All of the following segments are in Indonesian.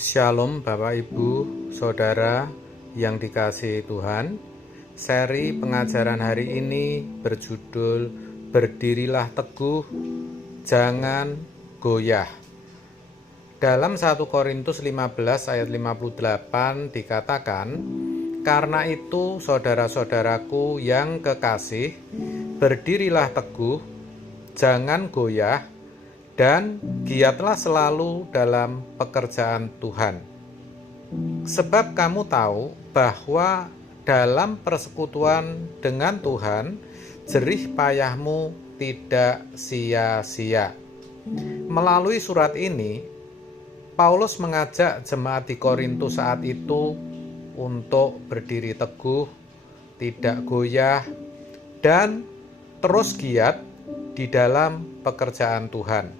Shalom Bapak Ibu, Saudara yang dikasihi Tuhan. Seri pengajaran hari ini berjudul Berdirilah Teguh, Jangan Goyah. Dalam 1 Korintus 15 ayat 58 dikatakan, "Karena itu saudara-saudaraku yang kekasih, berdirilah teguh, jangan goyah, dan giatlah selalu dalam pekerjaan Tuhan. Sebab kamu tahu bahwa dalam persekutuan dengan Tuhan, jerih payahmu tidak sia-sia." Melalui surat ini, Paulus mengajak jemaat di Korintus saat itu untuk berdiri teguh, tidak goyah, dan terus giat di dalam pekerjaan Tuhan.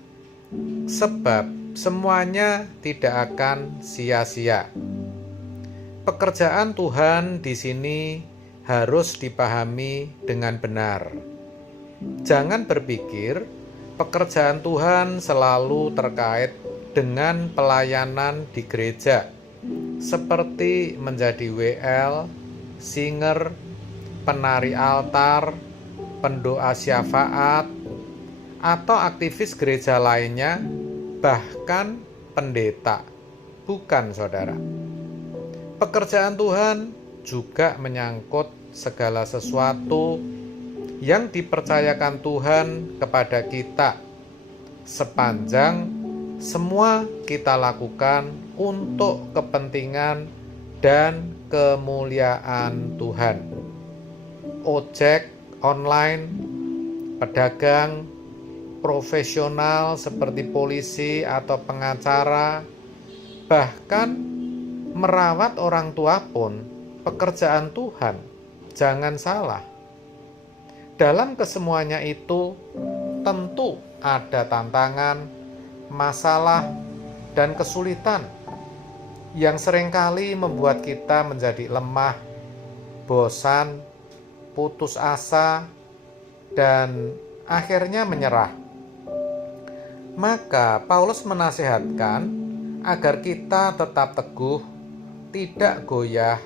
Sebab semuanya tidak akan sia-sia. Pekerjaan Tuhan di sini harus dipahami dengan benar. Jangan berpikir pekerjaan Tuhan selalu terkait dengan pelayanan di gereja, seperti menjadi WL, singer, penari altar, pendoa syafaat, atau aktivis gereja lainnya, bahkan pendeta. Bukan, saudara. Pekerjaan Tuhan juga menyangkut segala sesuatu yang dipercayakan Tuhan kepada kita, sepanjang semua kita lakukan untuk kepentingan dan kemuliaan Tuhan. Ojek online, pedagang, profesional seperti polisi atau pengacara, bahkan merawat orang tua pun pekerjaan Tuhan. Jangan salah. Dalam kesemuanya itu tentu ada tantangan, masalah, dan kesulitan yang seringkali membuat kita menjadi lemah, bosan, putus asa, dan akhirnya menyerah. Maka Paulus menasihatkan agar kita tetap teguh, tidak goyah,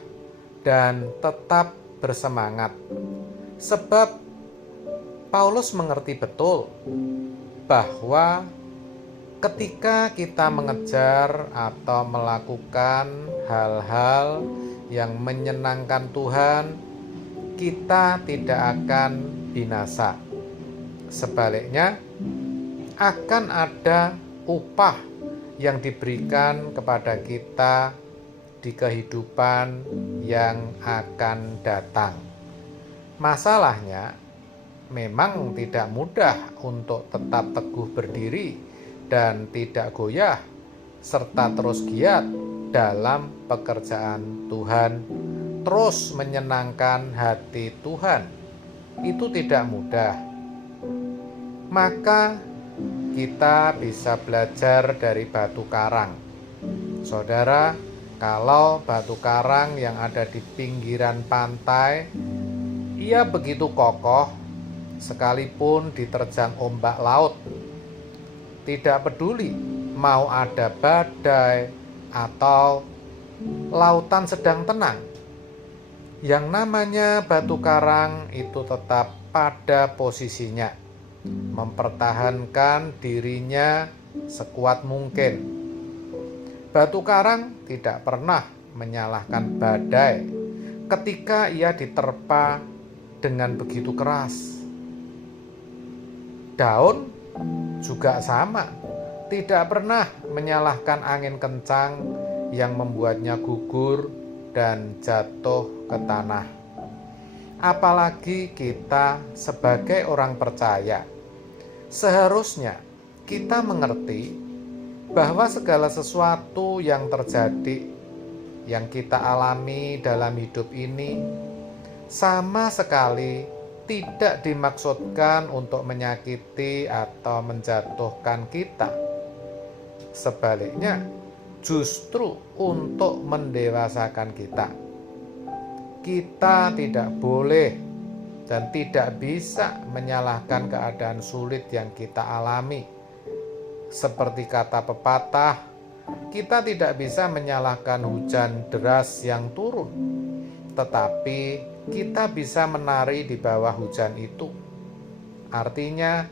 dan tetap bersemangat. Sebab Paulus mengerti betul bahwa ketika kita mengejar atau melakukan hal-hal yang menyenangkan Tuhan, kita tidak akan binasa. Sebaliknya, akan ada upah yang diberikan kepada kita di kehidupan yang akan datang. Masalahnya, memang tidak mudah untuk tetap teguh berdiri dan tidak goyah, serta terus giat dalam pekerjaan Tuhan, terus menyenangkan hati Tuhan. Itu tidak mudah. Maka kita bisa belajar dari batu karang. Saudara, kalau batu karang yang ada di pinggiran pantai, ia begitu kokoh sekalipun diterjang ombak laut. Tidak peduli mau ada badai atau lautan sedang tenang. Yang namanya batu karang itu tetap pada posisinya, mempertahankan dirinya sekuat mungkin. Batu karang tidak pernah menyalahkan badai ketika ia diterpa dengan begitu keras. Daun juga sama, tidak pernah menyalahkan angin kencang yang membuatnya gugur dan jatuh ke tanah. Apalagi kita sebagai orang percaya, seharusnya kita mengerti bahwa segala sesuatu yang terjadi, yang kita alami dalam hidup ini, sama sekali tidak dimaksudkan untuk menyakiti atau menjatuhkan kita. Sebaliknya, justru untuk mendewasakan kita. Kita tidak boleh dan tidak bisa menyalahkan keadaan sulit yang kita alami. Seperti kata pepatah, Kita tidak bisa menyalahkan hujan deras yang turun, tetapi kita bisa menari di bawah hujan itu. Artinya,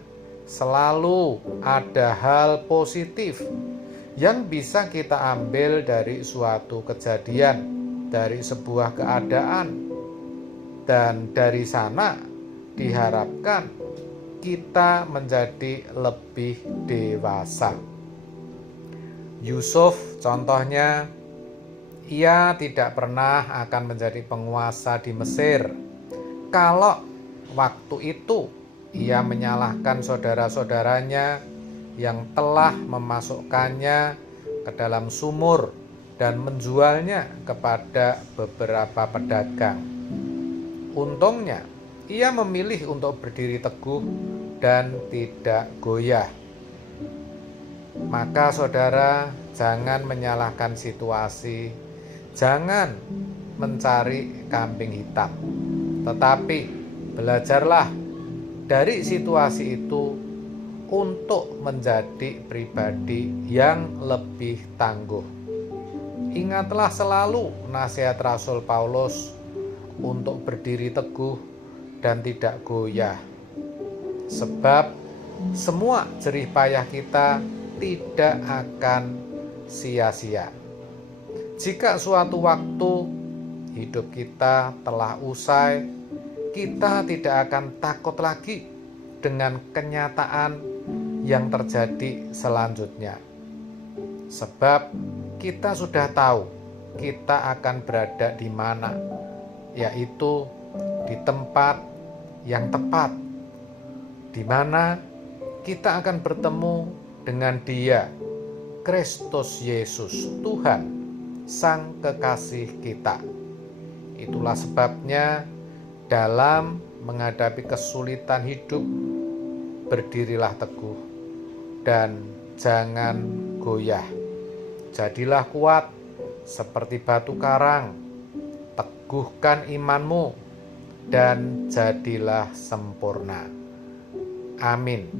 selalu ada hal positif yang bisa kita ambil dari suatu kejadian, dari sebuah keadaan, dan dari sana diharapkan kita menjadi lebih dewasa. Yusuf contohnya, ia tidak pernah akan menjadi penguasa di Mesir kalau waktu itu ia menyalahkan saudara-saudaranya yang telah memasukkannya ke dalam sumur dan menjualnya kepada beberapa pedagang. Untungnya, ia memilih untuk berdiri teguh dan tidak goyah. Maka saudara, jangan menyalahkan situasi, jangan mencari kambing hitam, tetapi belajarlah dari situasi itu untuk menjadi pribadi yang lebih tangguh. Ingatlah selalu nasihat Rasul Paulus untuk berdiri teguh dan tidak goyah, sebab semua jerih payah kita tidak akan sia-sia. Jika suatu waktu hidup kita telah usai, kita tidak akan takut lagi dengan kenyataan yang terjadi selanjutnya, sebab kita sudah tahu kita akan berada di mana, yaitu di tempat yang tepat, di mana kita akan bertemu dengan Dia, Kristus Yesus, Tuhan, Sang Kekasih kita. Itulah sebabnya dalam menghadapi kesulitan hidup, berdirilah teguh dan jangan goyah. Jadilah kuat seperti batu karang, teguhkan imanmu, dan jadilah sempurna. Amin.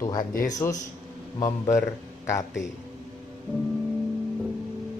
Tuhan Yesus memberkati.